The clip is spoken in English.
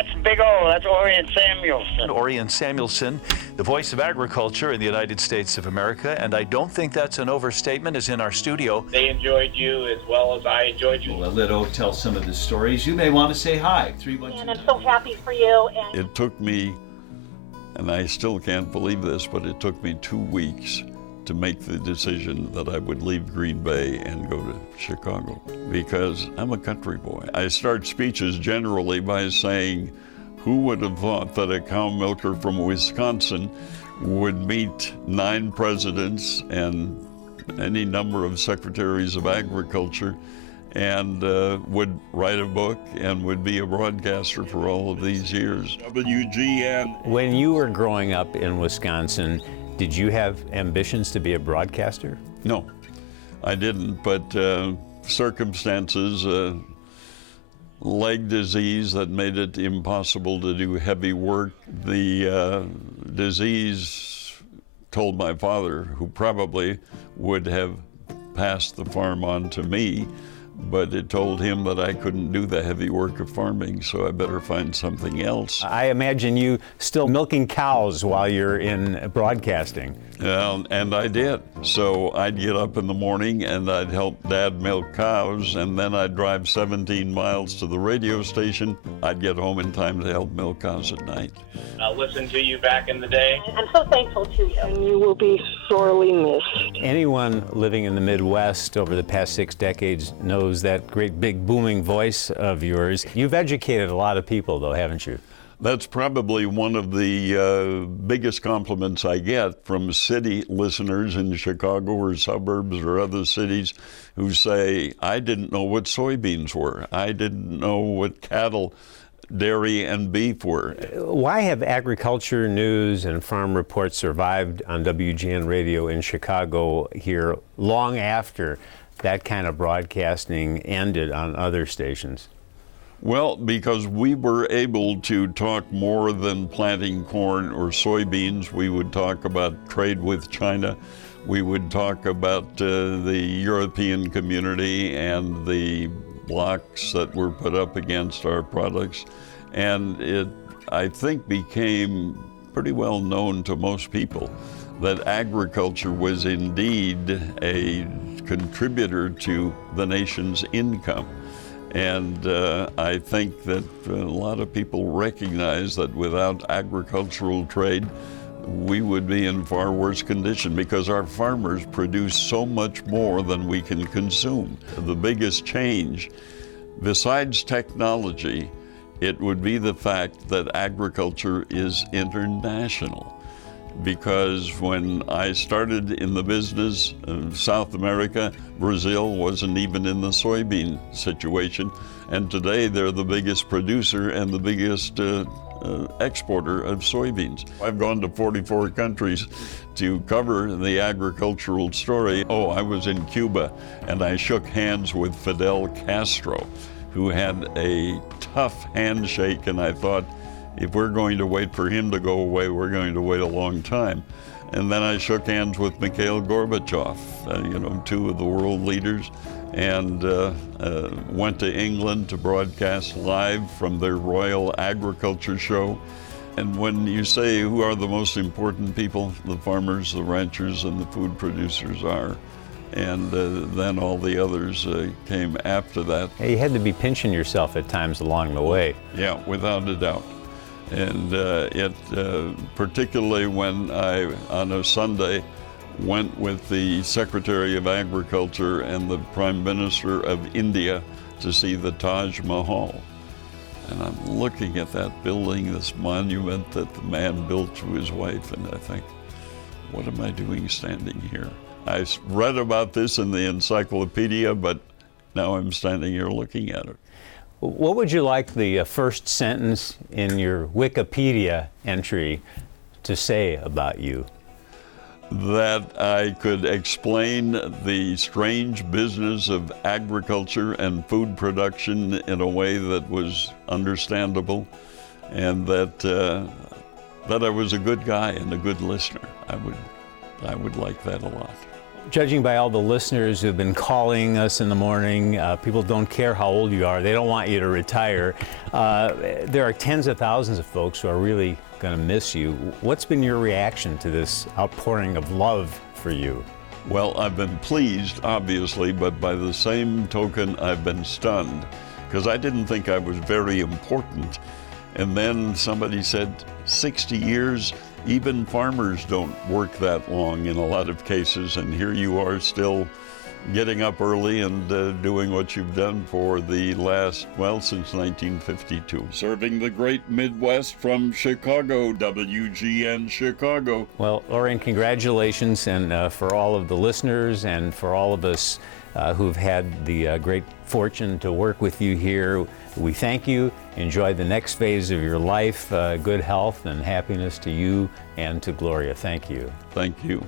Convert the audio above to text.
That's big O. That's Orion Samuelson. Orion Samuelson, the voice of agriculture in the United States of America, and I don't think that's an overstatement, is in our studio. They enjoyed you as well as I enjoyed you. Well, let O tell some of the stories. You may want to say hi. 312. And I'm so happy for you. And it took me, and I still can't believe this, but it took me 2 weeks to make the decision that I would leave Green Bay and go to Chicago, because I'm a country boy. I start speeches generally by saying, who would have thought that a cow milker from Wisconsin would meet 9 presidents and any number of secretaries of agriculture and would write a book and would be a broadcaster for all of these years. WGN. When you were growing up in Wisconsin, did you have ambitions to be a broadcaster? No, I didn't, but circumstances, leg disease that made it impossible to do heavy work. The disease told my father, who probably would have passed the farm on to me, but it told him that I couldn't do the heavy work of farming, so I better find something else. I imagine you still milking cows while you're in broadcasting. And I did. So I'd get up in the morning and I'd help Dad milk cows, and then I'd drive 17 miles to the radio station. I'd get home in time to help milk cows at night. I listened to you back in the day. I'm so thankful to you. And you will be sorely missed. Anyone living in the Midwest over the past 6 decades knows that great big booming voice of yours. You've educated a lot of people though, haven't you? That's probably one of the biggest compliments I get from city listeners in Chicago or suburbs or other cities who say, I didn't know what soybeans were. I didn't know what cattle, dairy, and beef were. Why have agriculture news and farm reports survived on WGN radio in Chicago here long after that kind of broadcasting ended on other stations? Well, because we were able to talk more than planting corn or soybeans. We would talk about trade with China. We would talk about the European community and the blocks that were put up against our products. And it, I think, became pretty well known to most people that agriculture was indeed a contributor to the nation's income. And I think that a lot of people recognize that without agricultural trade, we would be in far worse condition because our farmers produce so much more than we can consume. The biggest change, besides technology, it would be the fact that agriculture is international. Because when I started in the business of South America, Brazil wasn't even in the soybean situation. And today they're the biggest producer and the biggest exporter of soybeans. I've gone to 44 countries to cover the agricultural story. Oh, I was in Cuba and I shook hands with Fidel Castro, who had a tough handshake, and I thought, if we're going to wait for him to go away, we're going to wait a long time. And then I shook hands with Mikhail Gorbachev, two of the world leaders, and went to England to broadcast live from their Royal Agriculture Show. And when you say who are the most important people, the farmers, the ranchers, and the food producers are. And then all the others came after that. You had to be pinching yourself at times along the way. Yeah, without a doubt. And particularly when I, on a Sunday, went with the Secretary of Agriculture and the Prime Minister of India to see the Taj Mahal. And I'm looking at that building, this monument that the man built to his wife, and I think, what am I doing standing here? I read about this in the encyclopedia, but now I'm standing here looking at it. What would you like the first sentence in your Wikipedia entry to say about you? That I could explain the strange business of agriculture and food production in a way that was understandable, and that I was a good guy and a good listener. I would like that a lot. judging by all the listeners who've been calling us in the morning, people don't care how old you are. They don't want you to retire. There are tens of thousands of folks who are really going to miss you. What's been your reaction to this outpouring of love for you? Well, I've been pleased, obviously, but by the same token, I've been stunned, because I didn't think I was very important. And then somebody said, 60 years, even farmers don't work that long in a lot of cases, and here you are still getting up early and doing what you've done for the last, well, since 1952. Serving the great Midwest from Chicago, WGN Chicago. Well, Orion, congratulations, and for all of the listeners and for all of us who've had the great fortune to work with you here, we thank you. Enjoy the next phase of your life. Good health and happiness to you and to Gloria. Thank you. Thank you.